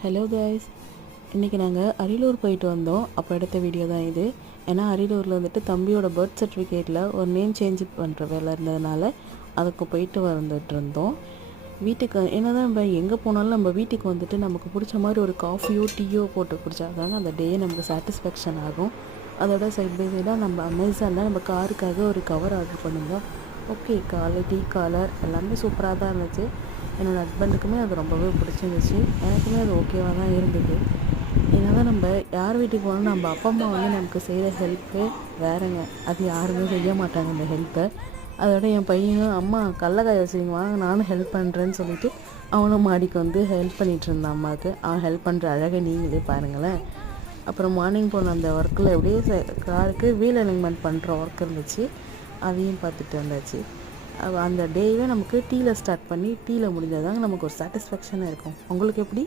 Hello guys, இன்றைக்கி நாங்கள் அரியலூர் போயிட்டு வந்தோம். அப்போ எடுத்த வீடியோ தான் இது. ஏன்னா அரியலூரில் வந்துட்டு தம்பியோட பர்த் சர்டிஃபிகேட்டில் ஒரு நேம் சேஞ்ச் பண்ணுற வேலை இருந்ததுனால அதுக்கு போயிட்டு வந்துட்டு இருந்தோம். வீட்டுக்கு என்ன தான் நம்ம எங்கே போனாலும் நம்ம வீட்டுக்கு வந்துட்டு நமக்கு பிடிச்ச மாதிரி ஒரு காஃபியோ டீயோ போட்டு குடித்தாதாங்க அந்த டே நமக்கு சாட்டிஸ்ஃபேக்ஷன் ஆகும். அதோட சைட் பை சைடாக நம்ம அமேசானில் நம்ம காருக்காக ஒரு கவர் ஆர்டர் பண்ணியிருந்தோம். ஓகே, குவாலிட்டி கலர் எல்லாமே சூப்பராக தான் இருந்துச்சு. என்னோடய ஹஸ்பண்டுக்குமே அது ரொம்பவே பிடிச்சிருந்துச்சு. எனக்குமே அது ஓகேவாக தான் இருந்தது. ஏன்னா தான் நம்ம யார் வீட்டுக்கு போனாலும் நம்ம அப்பா அம்மா வந்து நமக்கு செய்கிற ஹெல்ப்பு வேறங்க. அது யாருமே செய்ய மாட்டாங்க இந்த ஹெல்ப்பை. அதோட என் பையனும் அம்மா கடலக்காய வச்சுருங்க வாங்க நானும் ஹெல்ப் பண்ணுறேன்னு சொல்லிவிட்டு அவனும் மாடிக்கு வந்து ஹெல்ப் பண்ணிகிட்டு இருந்தான் அம்மாவுக்கு. அவன் ஹெல்ப் பண்ணுற அழகை நீங்களே பாருங்களேன். அப்புறம் மார்னிங் போன அந்த ஒர்க்கில் எப்படியே காருக்கு வீல் அலைன்மெண்ட் பண்ணுற ஒர்க் இருந்துச்சு, அதையும் பார்த்துட்டு வந்தாச்சு. அந்த டேவே நமக்கு டீயில் ஸ்டார்ட் பண்ணி டீயில் முடிஞ்சால் தாங்க நமக்கு ஒரு சாட்டிஸ்ஃபேக்ஷனாக இருக்கும். உங்களுக்கு எப்படி?